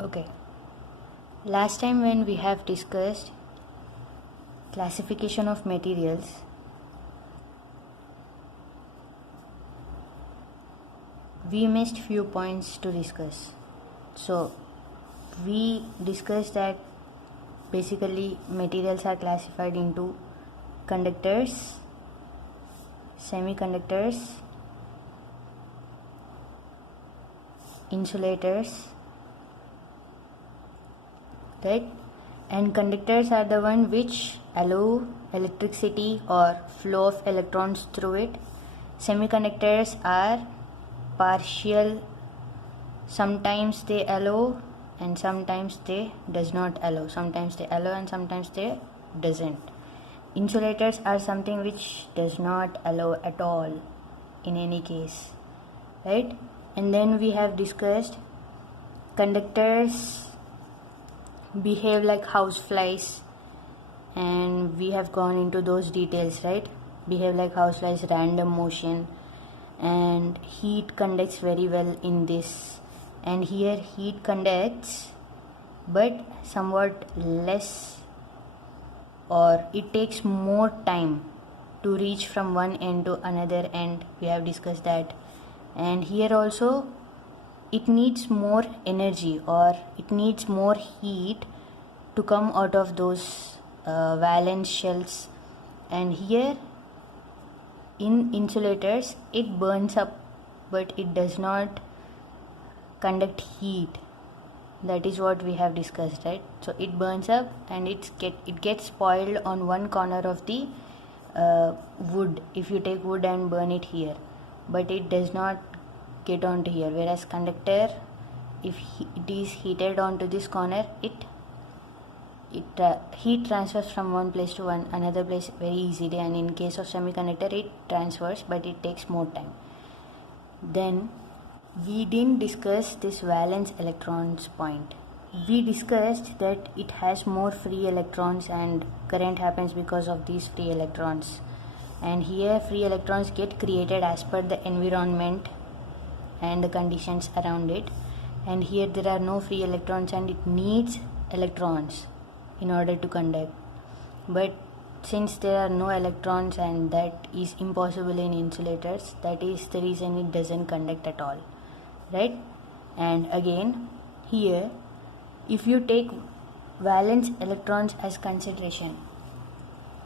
Okay. Last time when we have discussed classification of materials, we missed few points to discuss. So we discussed that basically materials are classified into conductors, semiconductors, insulators, right? And conductors are the one which allow electricity or flow of electrons through it. Semiconductors are partial, sometimes they allow and sometimes they does not allow, sometimes they allow and sometimes they doesn't. Insulators are something which does not allow at all in any case, right? And then we have discussed conductors behave like houseflies, and we have gone into those details, right? Behave like houseflies, random motion, and heat conducts very well in this. And here heat conducts but somewhat less, or it takes more time to reach from one end to another end. We have discussed that. And here also it needs more energy, or it needs more heat to come out of those valence shells. And here in insulators it burns up but it does not conduct heat. That is what we have discussed, right? So it burns up and it gets spoiled on one corner of the wood, if you take wood and burn it here, but it does not get onto here. Whereas conductor, if it is heated onto this corner, heat transfers from one place to another place very easily, and in case of semiconductor it transfers but it takes more time. Then we didn't discuss this valence electrons point. We discussed that it has more free electrons and current happens because of these free electrons. And here free electrons get created as per the environment and the conditions around it. And here there are no free electrons and it needs electrons in order to conduct. But since there are no electrons and that is impossible in insulators, that is the reason it doesn't conduct at all, right? And again here, if you take valence electrons as consideration,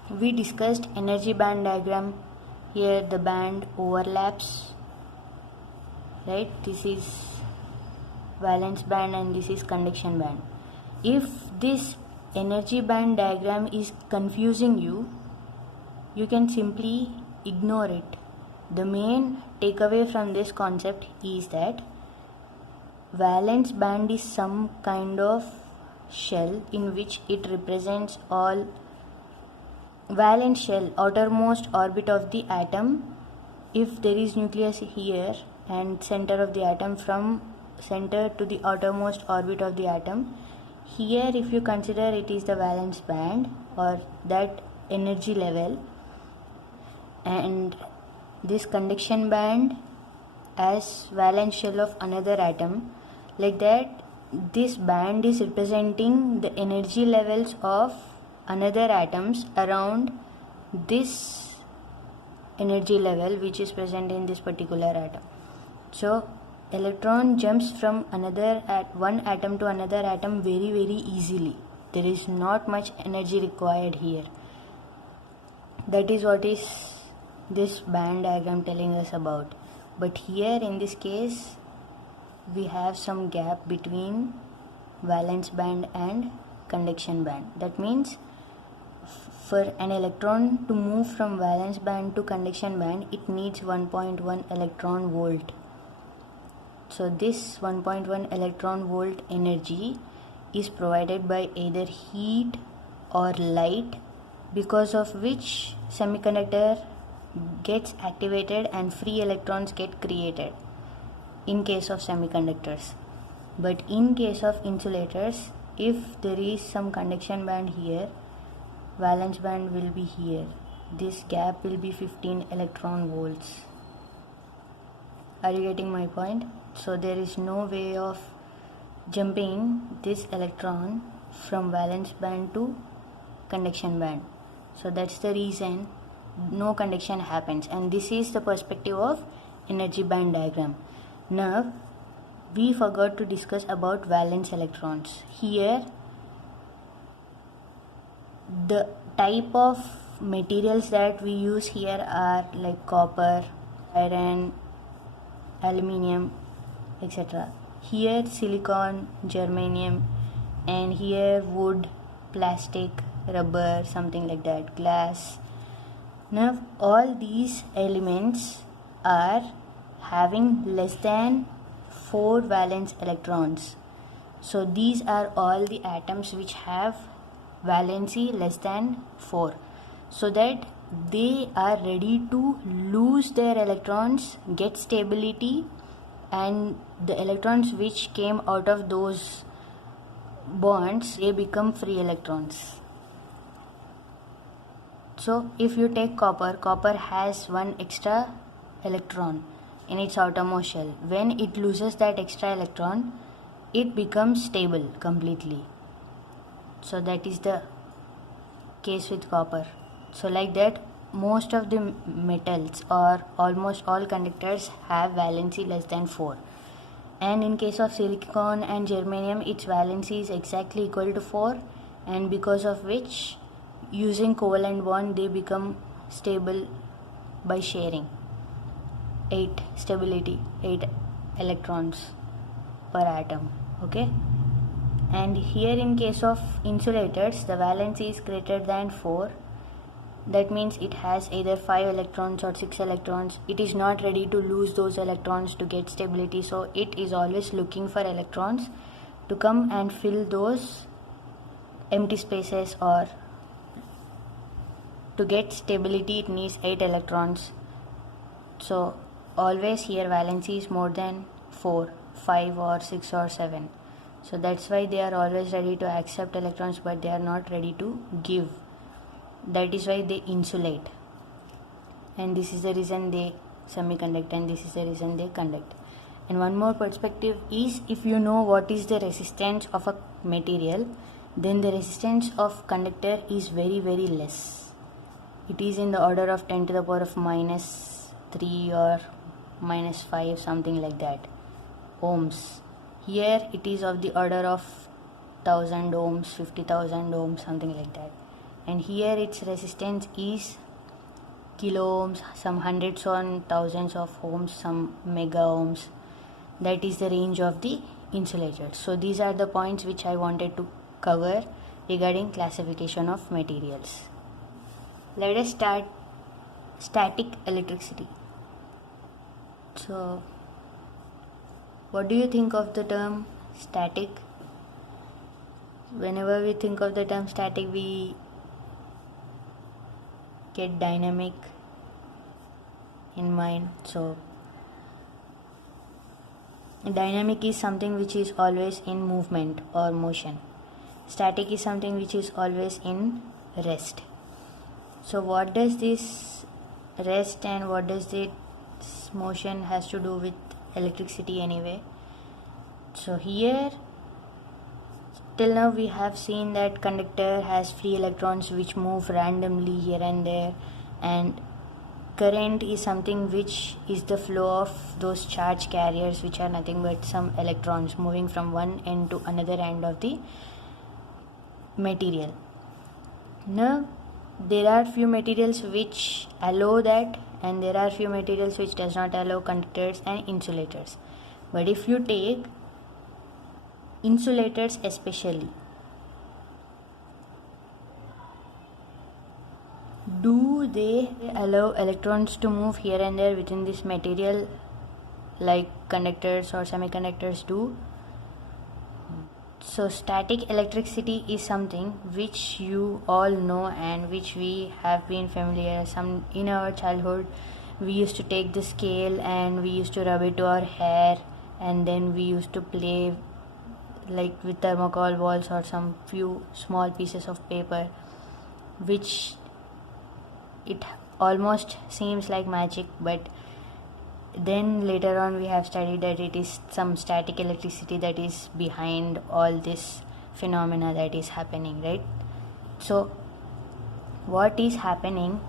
we discussed energy band diagram. Here the band overlaps, right? This is valence band and this is conduction band. If this energy band diagram is confusing you, you can simply ignore it. The main takeaway from this concept is that valence band is some kind of shell in which it represents all valence shell, outermost orbit of the atom. If there is nucleus here and center of the atom, from center to the outermost orbit of the atom, here if you consider it is the valence band or that energy level, and this conduction band as valence shell of another atom, like that this band is representing the energy levels of another atoms around this energy level which is present in this particular atom. So electron jumps from one atom to another atom very easily. There is not much energy required here. That is what is this band diagram telling us about. But here in this case we have some gap between valence band and conduction band. That means for an electron to move from valence band to conduction band, it needs 1.1 electron volt. So this 1.1 electron volt energy is provided by either heat or light, because of which semiconductor gets activated and free electrons get created in case of semiconductors. But in case of insulators, if there is some conduction band here, valence band will be here. This gap will be 15 electron volts. Are you getting my point? So there is no way of jumping this electron from valence band to conduction band. So that's the reason no conduction happens, and this is the perspective of energy band diagram. Now we forgot to discuss about valence electrons. Here the type of materials that we use here are like copper, iron, aluminium, etc. Here silicon, germanium, and here wood, plastic, rubber, something like that, glass. Now all these elements are having less than 4 valence electrons. So these are all the atoms which have valency less than 4, so that they are ready to lose their electrons, get stability, and the electrons which came out of those bonds, they become free electrons. So if you take copper, copper has one extra electron in its outermost shell. When it loses that extra electron, it becomes stable completely. So that is the case with copper. So like that, most of the metals or almost all conductors have valency less than 4. And in case of silicon and germanium, its valency is exactly equal to 4, and because of which using covalent bond they become stable by sharing 8 electrons per atom. Okay, and here in case of insulators, the valency is greater than 4. That means it has either 5 electrons or 6 electrons. It is not ready to lose those electrons to get stability, so it is always looking for electrons to come and fill those empty spaces, or to get stability it needs 8 electrons. So always here valency is more than 4, 5 or 6 or 7. So that's why they are always ready to accept electrons, but they are not ready to give. That is why they insulate, and this is the reason they semiconduct, and this is the reason they conduct. And one more perspective is, if you know what is the resistance of a material, then the resistance of conductor is very very less. It is in the order of 10 to the power of minus 3 or minus 5, something like that, ohms. Here it is of the order of 1000 ohms, 50,000 ohms, something like that. And here its resistance is kilo ohms, some hundreds on thousands of ohms, some mega ohms. That is the range of the insulators. So these are the points which I wanted to cover regarding classification of materials. Let us start static electricity. So what do you think of the term static? Whenever we think of the term static, we get dynamic in mind. So dynamic is something which is always in movement or motion. Static is something which is always in rest. So what does this rest and what does this motion has to do with electricity anyway? So here till now we have seen that conductor has free electrons which move randomly here and there, and current is something which is the flow of those charge carriers, which are nothing but some electrons moving from one end to another end of the material. Now there are few materials which allow that, and there are few materials which does not allow conductors and insulators. But if you take insulators especially, do they allow electrons to move here and there within this material like conductors or semiconductors do? So static electricity is something which you all know and which we have been familiar. Some in our childhood we used to take the scale and we used to rub it to our hair, and then we used to play like with thermocol balls or some few small pieces of paper, which it almost seems like magic, but then later on we have studied that it is some static electricity that is behind all this phenomena that is happening, right? So what is happening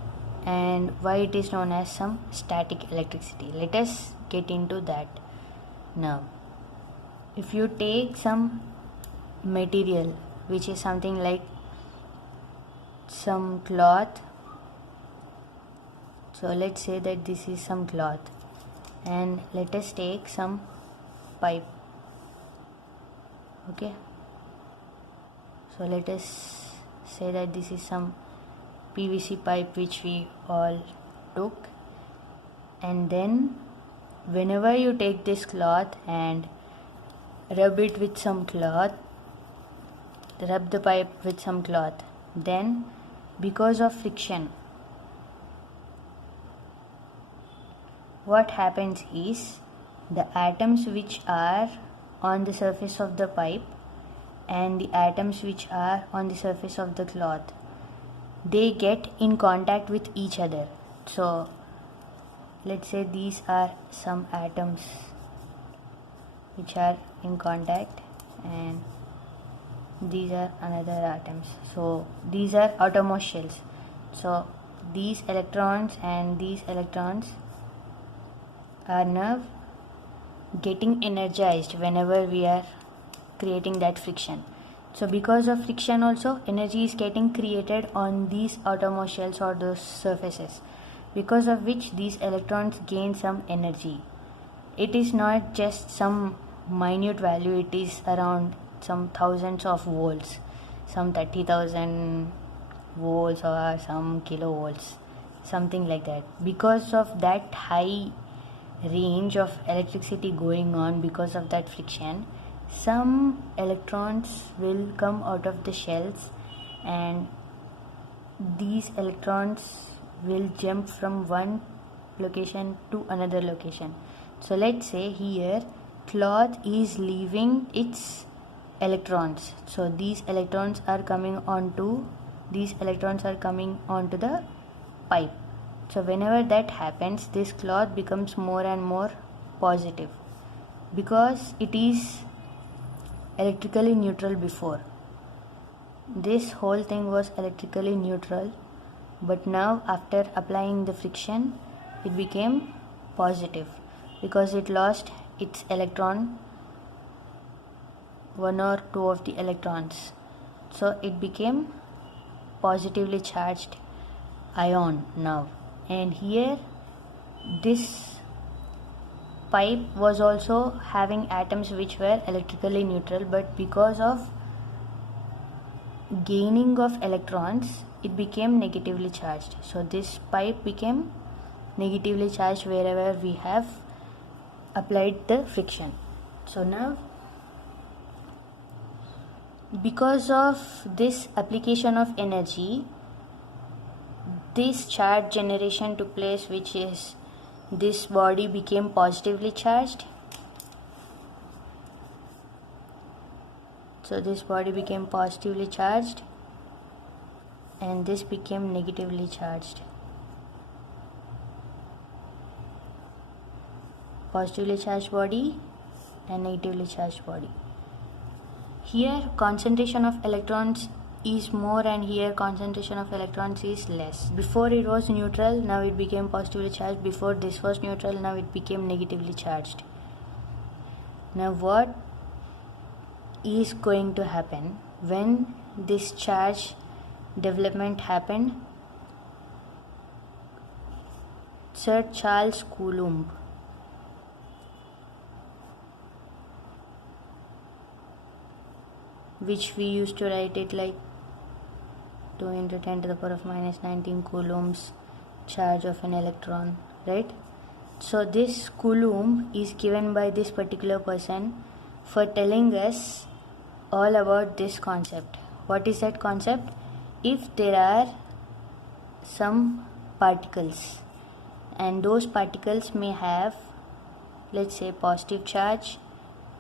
and why it is known as some static electricity, let us get into that now. If you take some material which is something like some cloth, so let's say that this is some cloth, and let us take some pipe. Okay, so let us say that this is some PVC pipe which we all took, and then whenever you take this cloth and rub it with some cloth, rub the pipe with some cloth, then because of friction, what happens is the atoms which are on the surface of the pipe and the atoms which are on the surface of the cloth, they get in contact with each other. So let's say these are some atoms which are in contact, and these are another atoms, so these are outermost shells. So these electrons and these electrons are now getting energized whenever we are creating that friction. So because of friction also energy is getting created on these outermost shells or those surfaces, because of which these electrons gain some energy. It is not just some minute value, it is around some thousands of volts, some 30,000 volts or some kilovolts, something like that. Because of that high range of electricity going on, because of that friction, some electrons will come out of the shells, and these electrons will jump from one location to another location. So let's say here cloth is leaving its electrons, so these electrons are coming onto the pipe. So whenever that happens, this cloth becomes more and more positive because it is electrically neutral before. This whole thing was electrically neutral, but now after applying the friction it became positive because it lost its electron, one or two of the electrons, so it became positively charged ion now. And here this pipe was also having atoms which were electrically neutral, but because of gaining of electrons it became negatively charged. So this pipe became negatively charged wherever we have applied the friction. So now because of this application of energy, this charge generation took place, which is this body became positively charged. So this body became positively charged and this became negatively charged. Positively charged body and negatively charged body. Here concentration of electrons is more and here concentration of electrons is less. Before it was neutral, now it became positively charged. Before this was neutral, now it became negatively charged. Now what is going to happen when this charge development happened? Sir Charles Coulomb which we used to write it like 2 into 10 to the power of minus 19 coulombs charge of an electron, right? So this Coulomb is given by this particular person for telling us all about this concept. What is that concept? If there are some particles and those particles may have, let's say, positive charge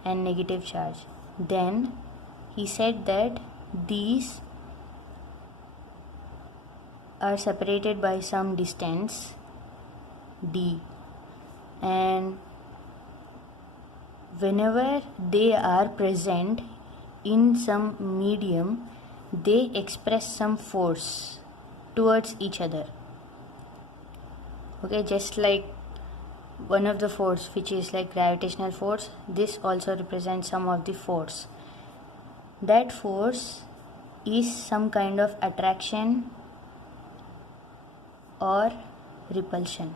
and negative charge, then he said that these are separated by some distance d, and whenever they are present in some medium, they express some force towards each other. Okay, just like one of the force which is like gravitational force, this also represents some of the force. That force is some kind of attraction or repulsion.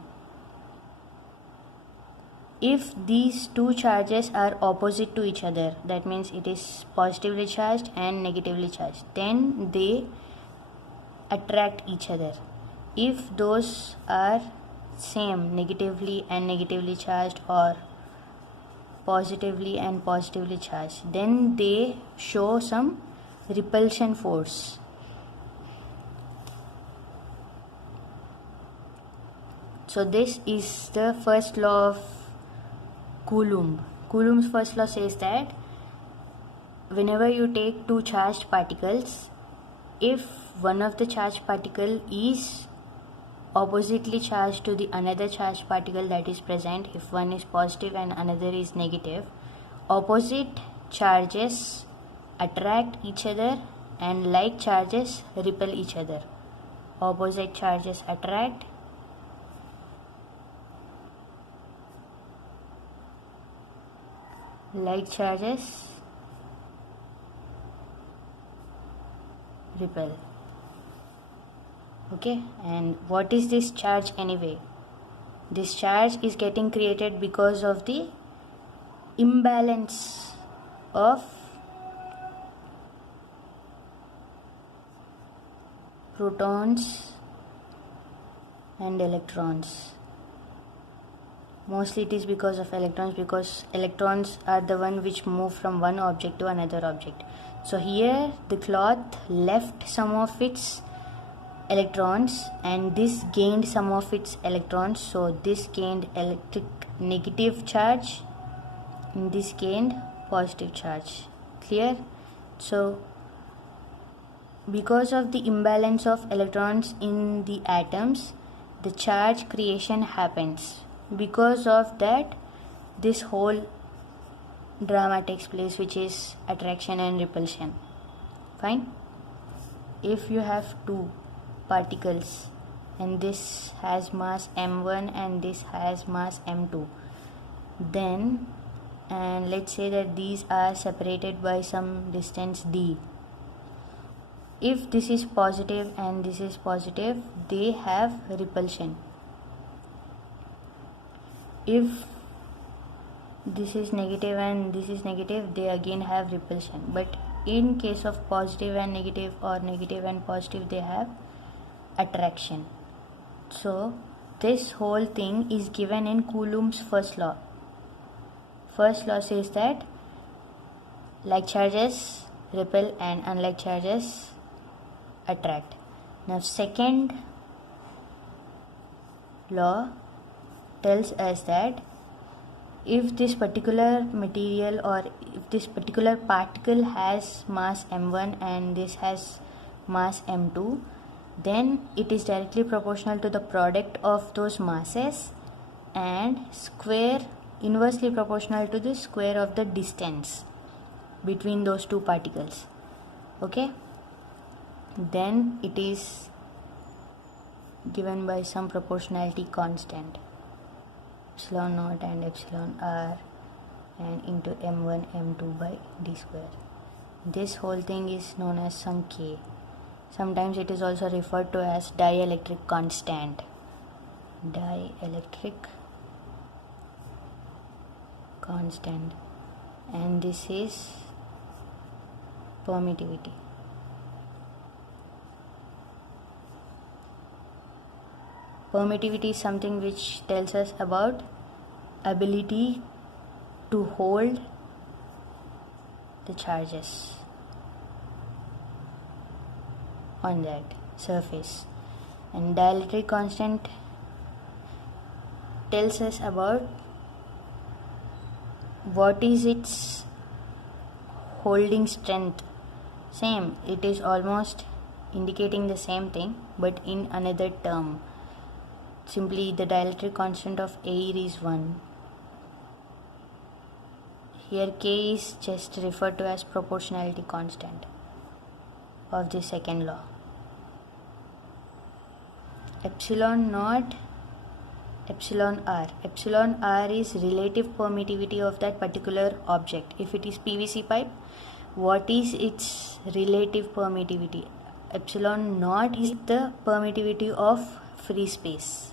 If these two charges are opposite to each other, that means it is positively charged and negatively charged, then they attract each other. If those are same, negatively and negatively charged or positively and positively charged, then they show some repulsion force. So this is the first law of Coulomb. Coulomb's first law says that whenever you take two charged particles, if one of the charged particle is oppositely charged to the another charged particle that is present, if one is positive and another is negative, opposite charges attract each other and like charges repel each other. Opposite charges attract, like charges repel. Okay, and what is this charge anyway? This charge is getting created because of the imbalance of protons and electrons. Mostly it is because of electrons, because electrons are the one which move from one object to another object. So here the cloth left some of its electrons and this gained some of its electrons, so this gained electric negative charge and this gained positive charge. Clear? So because of the imbalance of electrons in the atoms, the charge creation happens. Because of that, this whole drama takes place, which is attraction and repulsion. Fine? If you have two particles and this has mass m1 and this has mass m2, then, and let's say that these are separated by some distance d, if this is positive and this is positive, they have repulsion. If this is negative and this is negative, they again have repulsion. But in case of positive and negative or negative and positive, they have attraction. So this whole thing is given in Coulomb's first law. First law says that like charges repel and unlike charges attract. Now second law tells us that if this particular material or if this particular particle has mass m1 and this has mass m2, then it is directly proportional to the product of those masses and inversely proportional to the square of the distance between those two particles. Okay, then it is given by some proportionality constant, epsilon naught and epsilon r and into m1 m2 by d square. This whole thing is known as some k. Sometimes it is also referred to as dielectric constant. Dielectric constant, and this is permittivity. Permittivity is something which tells us about ability to hold the charges on that surface, and dielectric constant tells us about what is its holding strength. Same, it is almost indicating the same thing but in another term. simply the dielectric constant of air is 1. Here K is just referred to as proportionality constant of the second law. Epsilon naught, epsilon r. Epsilon r is relative permittivity of that particular object. If it is PVC pipe, what is its relative permittivity? Epsilon naught is the permittivity of free space.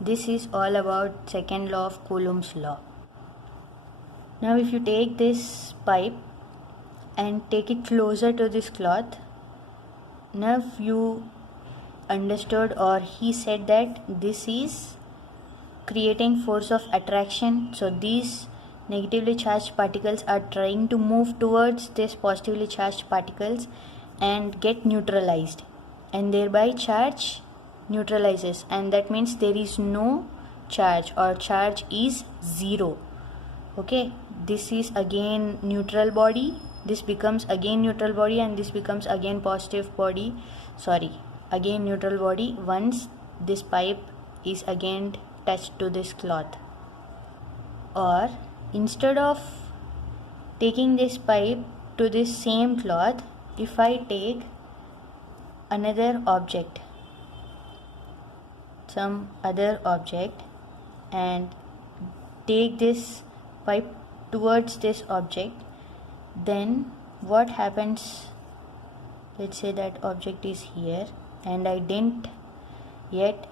This is all about second law of Coulomb's law. Now if you take this pipe and take it closer to this cloth, now you understood, or he said that this is creating force of attraction. So these negatively charged particles are trying to move towards this positively charged particles and get neutralized, and thereby charge neutralizes, and that means there is no charge, or charge is 0. Okay, this is again neutral body, this becomes again neutral body, and this becomes again positive body, again neutral body once this pipe is again touched to this cloth. Or instead of taking this pipe to this same cloth, if I take another object, some other object, and take this pipe towards this object, then what happens? Let's say that object is here and I didn't yet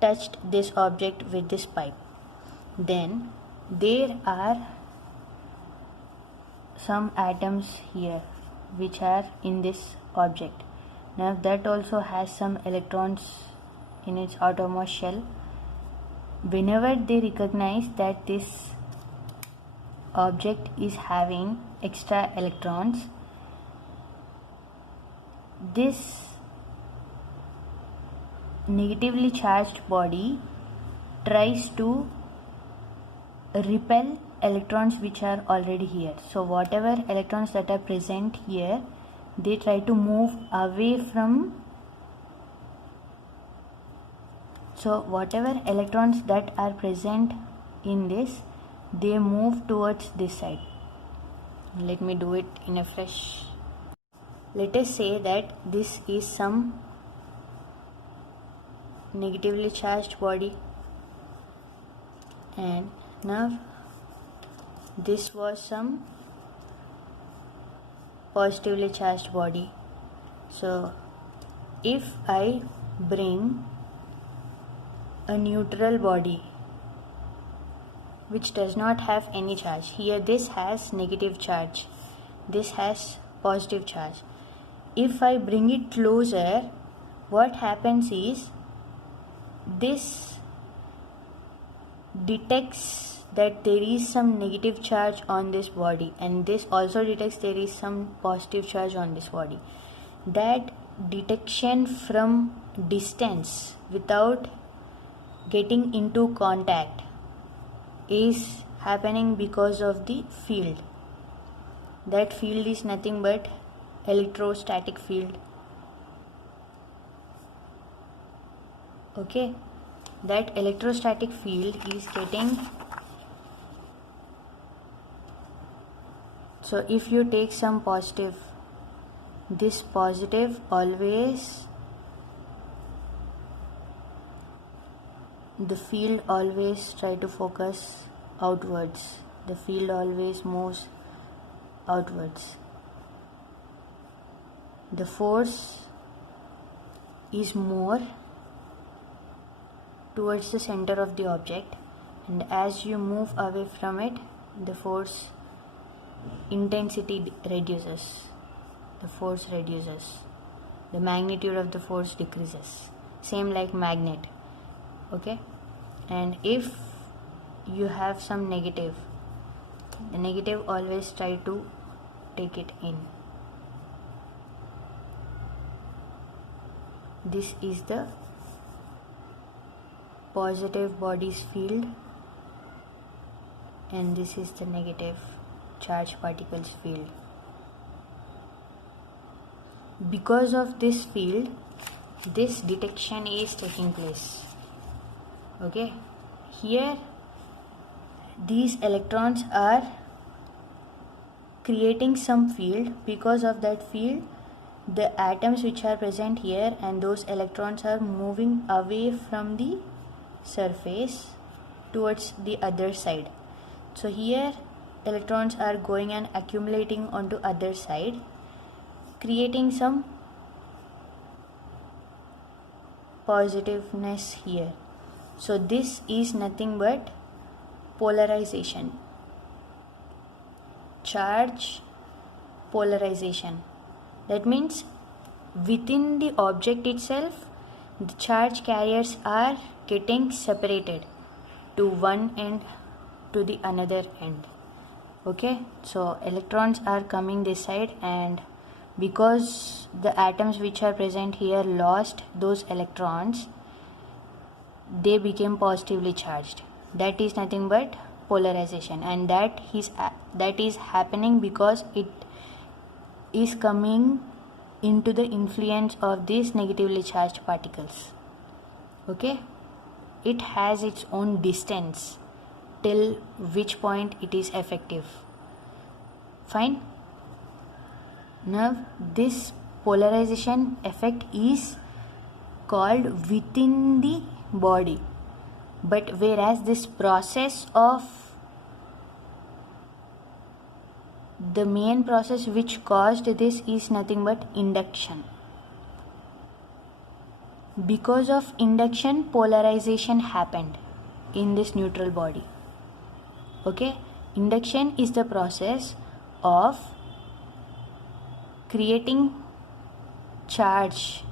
touched this object with this pipe. Then there are some atoms here which are in this object. Now that also has some electrons in its outermost shell. Whenever they recognize that this object is having extra electrons, this negatively charged body tries to repel electrons which are already here. So whatever electrons that are present here, they try to move away from. So whatever electrons that are present in this, they move towards this side. Let me do it in a fresh. Let us say that this is some negatively charged body, and now this was some positively charged body. So if I bring a neutral body which does not have any charge, here this has negative charge, this has positive charge. If I bring it closer, what happens is this detects that there is some negative charge on this body, and this also detects there is some positive charge on this body. That detection from distance without getting into contact is happening because of the field. That field is nothing but electrostatic field. Okay, that electrostatic field is getting. So if you take some positive, this positive always, the field always try to focus outwards, the field always moves outwards. The force is more towards the center of the object, and as you move away from it, the force intensity reduces, the force reduces, the magnitude of the force decreases, same like magnet. Okay, and if you have some negative, the negative always try to take it in. This is the positive body's field, and this is the negative charged particles field. Because of this field, this detection is taking place. Okay, here these electrons are creating some field. Because of that field, the atoms which are present here and those electrons are moving away from the surface towards the other side. So here electrons are going and accumulating onto other side, creating some positiveness here. So this is nothing but polarization, charge polarization. That means within the object itself, the charge carriers are getting separated to one end to the another end. Okay, so electrons are coming this side, and because the atoms which are present here lost those electrons, they became positively charged. That is nothing but polarization, and that is happening because it is coming into the influence of these negatively charged particles. Okay, it has its own distance till which point it is effective. Fine. Now this polarization effect is called within the body, but whereas this process of the main process which caused this is nothing but induction. Because of induction, polarization happened in this neutral body. Okay, induction is the process of creating charge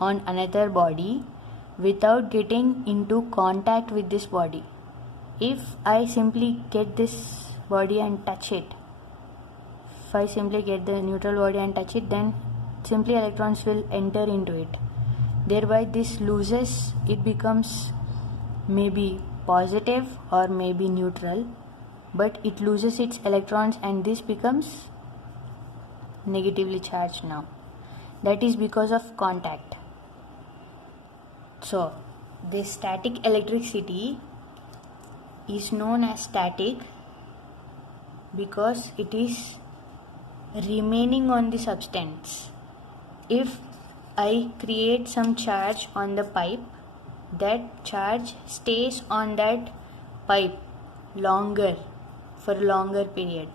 on another body without getting into contact with this body. If I simply get this body and touch it, if I simply get the neutral body and touch it, then simply electrons will enter into it. Thereby this loses, it becomes maybe positive or maybe neutral, but it loses its electrons and this becomes negatively charged now. That is because of contact. So this static electricity is known as static because it is remaining on the substance. If I create some charge on the pipe, that charge stays on that pipe longer, for a longer period.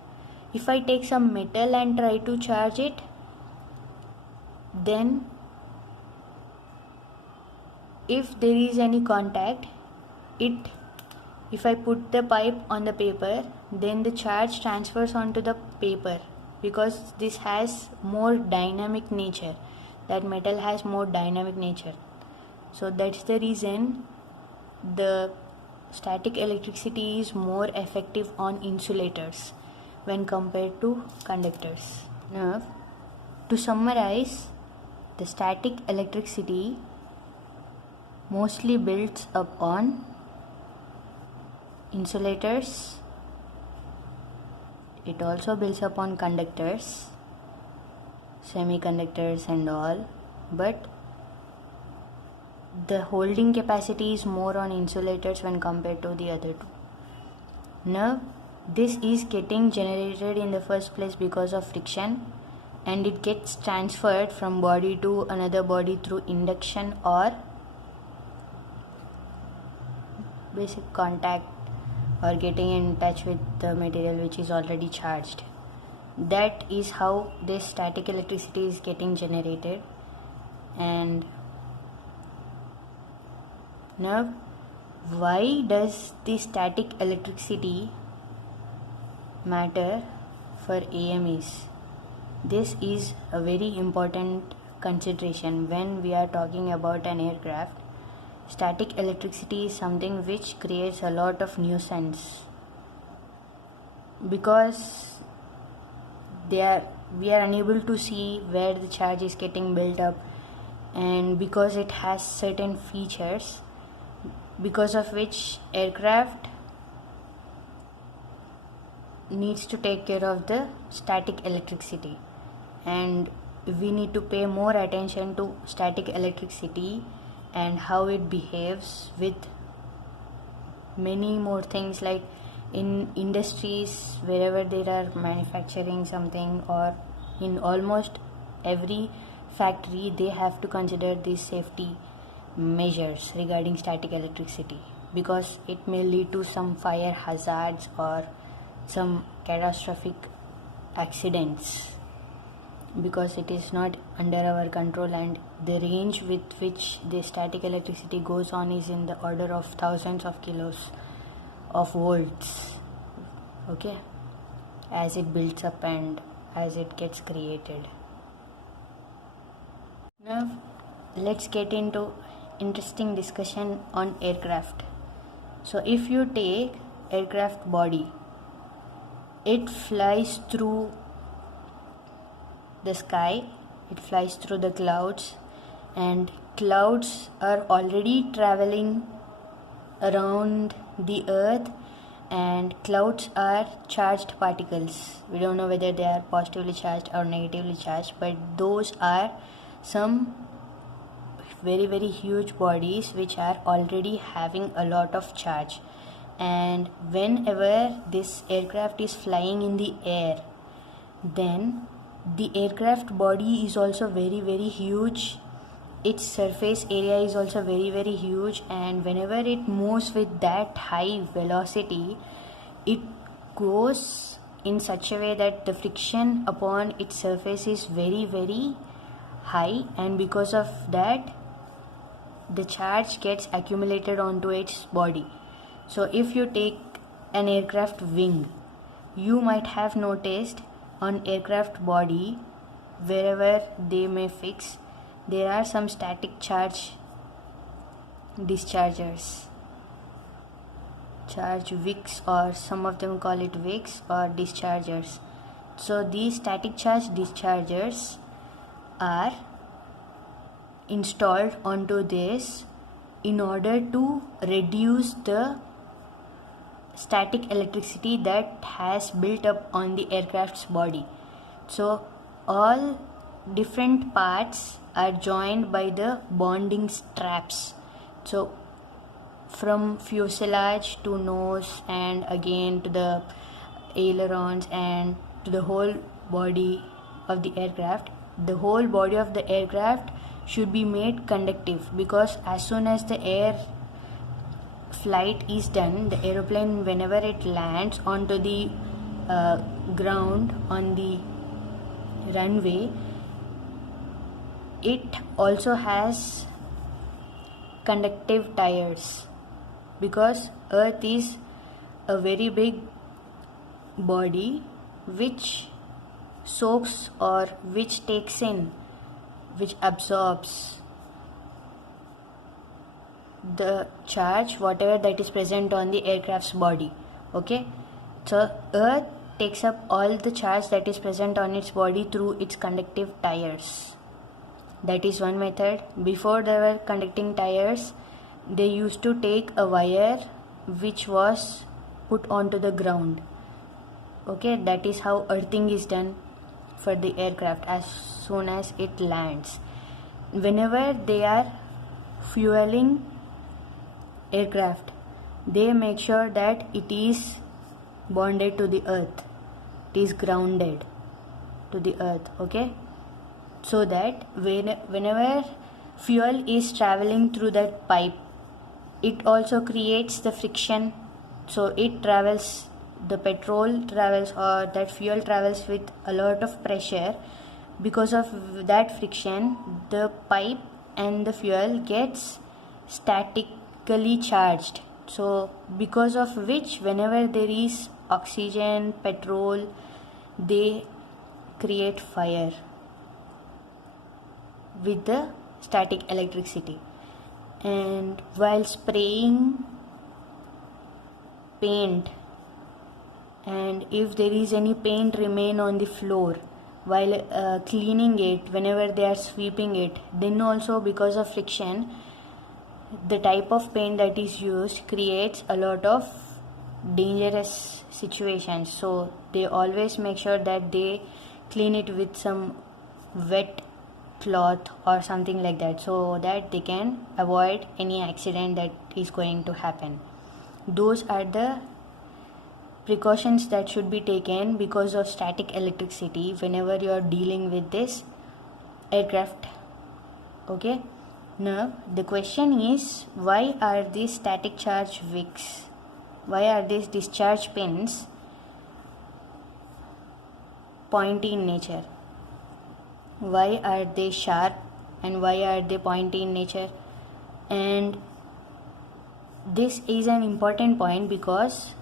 If I take some metal and try to charge it, then if there is any contact, if I put the pipe on the paper, then the charge transfers onto the paper because this has more dynamic nature. That metal has more dynamic nature. So that's the reason the static electricity is more effective on insulators when compared to conductors. Now, to summarize, the static electricity mostly builds up on insulators. It also builds up on conductors, semiconductors and all, but the holding capacity is more on insulators when compared to the other two. Now, this is getting generated in the first place because of friction, and it gets transferred from body to another body through induction or basic contact or getting in touch with the material which is already charged. That is how this static electricity is getting generated. And now, why does the static electricity matter for AMEs? This is a very important consideration when we are talking about an aircraft. Static electricity is something which creates a lot of nuisance because we are unable to see where the charge is getting built up, and because it has certain features because of which aircraft needs to take care of the static electricity. And we need to pay more attention to static electricity and how it behaves with many more things, like in industries, wherever there are manufacturing something, or in almost every factory, they have to consider these safety measures regarding static electricity, because it may lead to some fire hazards or some catastrophic accidents, because it is not under our control, and the range with which the static electricity goes on is in the order of thousands of kilos of volts, okay, as it builds up and as it gets created. Now let's get into interesting discussion on aircraft. So if you take aircraft body, it flies through the sky, it flies through the clouds, and clouds are already traveling around the earth, and clouds are charged particles. We don't know whether they are positively charged or negatively charged, but those are some very very huge bodies which are already having a lot of charge. And whenever this aircraft is flying in the air, then the aircraft body is also very very huge, its surface area is also very very huge, and whenever it moves with that high velocity, it goes in such a way that the friction upon its surface is very very high, and because of that the charge gets accumulated onto its body. So if you take an aircraft wing, you might have noticed on aircraft body, wherever they may fix, there are some static charge dischargers, charge wicks, or some of them call it wicks or dischargers. So these static charge dischargers are installed onto this in order to reduce the static electricity that has built up on the aircraft's body. So all different parts are joined by the bonding straps. So from fuselage to nose, and again to the ailerons, and to the whole body of the aircraft, the whole body of the aircraft should be made conductive, because as soon as the air flight is done, the aeroplane, whenever it lands onto the ground on the runway, it also has conductive tires, because earth is a very big body which soaks, or which takes in, which absorbs the charge whatever that is present on the aircraft's body. Okay, so earth takes up all the charge that is present on its body through its conductive tires. That is one method. Before there were conducting tires, they used to take a wire which was put onto the ground. Okay, that is how earthing is done for the aircraft as soon as it lands. Whenever they are fueling aircraft, they make sure that it is bonded to the earth, it is grounded to the earth. Okay, so that whenever fuel is traveling through that pipe, it also creates the friction, so it travels, the petrol travels, or that fuel travels with a lot of pressure. Because of that friction, the pipe and the fuel gets statically charged, so because of which whenever there is oxygen, petrol, they create fire with the static electricity. And while spraying paint, and if there is any paint remain on the floor while cleaning it, whenever they are sweeping it, then also because of friction, the type of paint that is used creates a lot of dangerous situations. So they always make sure that they clean it with some wet cloth or something like that, so that they can avoid any accident that is going to happen. Those are the precautions that should be taken because of static electricity whenever you are dealing with this aircraft. Okay, now the question is, why are these static charge wicks, why are these discharge pins pointy in nature? Why are they sharp and why are they pointy in nature? And this is an important point because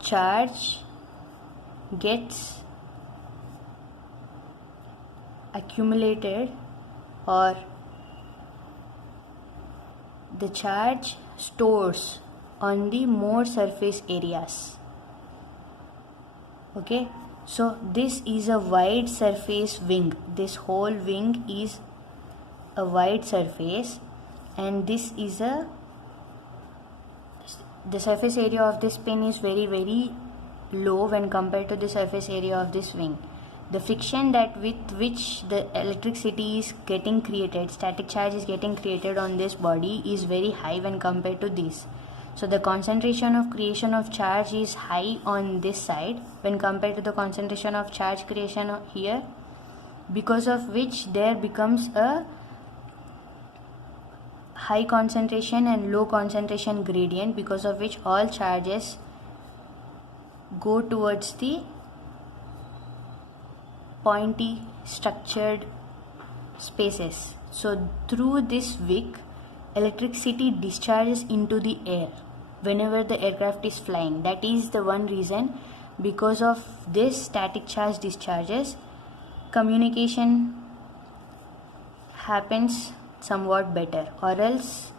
charge gets accumulated, or the charge stores on the more surface areas. Okay, so this is a wide surface wing. This whole wing is a wide surface, and this is the surface area of this pin is very low when compared to the surface area of this wing. The friction that with which the electricity is getting created, static charge is getting created on this body, is very high when compared to this. So the concentration of creation of charge is high on this side when compared to the concentration of charge creation here, because of which there becomes a high concentration and low concentration gradient, because of which all charges go towards the pointy structured spaces. So through this wick, electricity discharges into the air whenever the aircraft is flying. That is the one reason, because of this static charge discharges, communication happens somewhat better, or else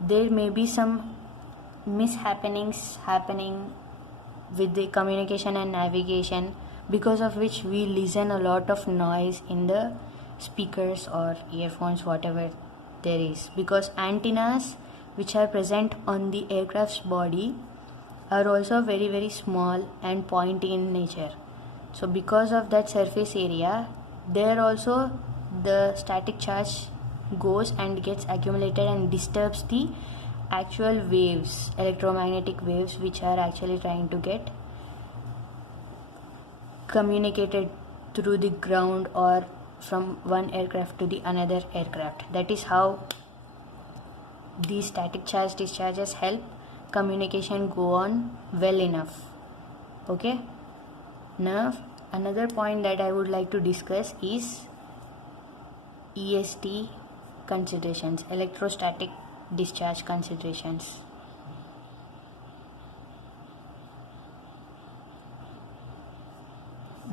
there may be some mishappenings happening with the communication and navigation, because of which we listen a lot of noise in the speakers or earphones, whatever there is, because antennas which are present on the aircraft's body are also very small and pointy in nature. So because of that surface area, there also the static charge goes and gets accumulated and disturbs the actual waves, electromagnetic waves, which are actually trying to get communicated through the ground or from one aircraft to the another aircraft. That is how these static charge discharges help communication go on well enough. Okay, now another point that I would like to discuss is ESD considerations, electrostatic discharge considerations.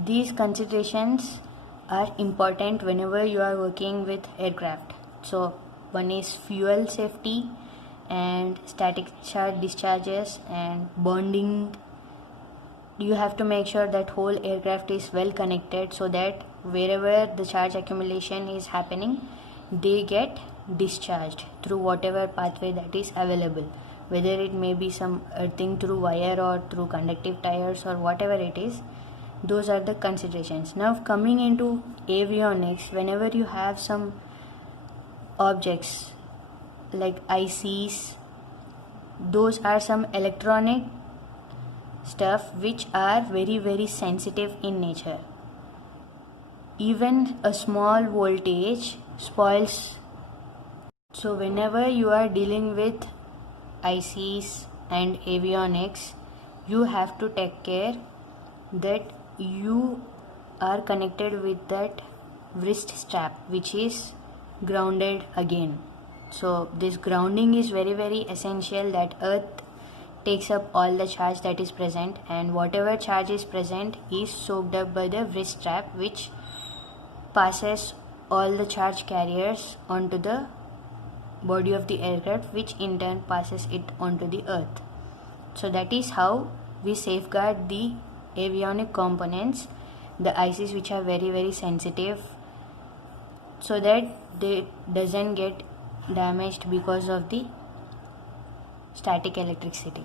These considerations are important whenever you are working with aircraft. So one is fuel safety and static charge discharges and bonding. You have to make sure that whole aircraft is well connected, so that wherever the charge accumulation is happening, they get discharged through whatever pathway that is available, whether it may be some earthing through wire or through conductive tires or whatever it is. Those are the considerations. Now coming into avionics, whenever you have some objects like ICs, those are some electronic stuff which are very sensitive in nature. Even a small voltage spoils. So whenever you are dealing with ICs and avionics, you have to take care that you are connected with that wrist strap which is grounded again. So this grounding is very essential, that earth takes up all the charge that is present, and whatever charge is present is soaked up by the wrist strap, which passes all the charge carriers onto the body of the aircraft, which in turn passes it onto the earth. So that is how we safeguard the avionic components, the ICs which are very sensitive, so that they doesn't get damaged because of the static electricity.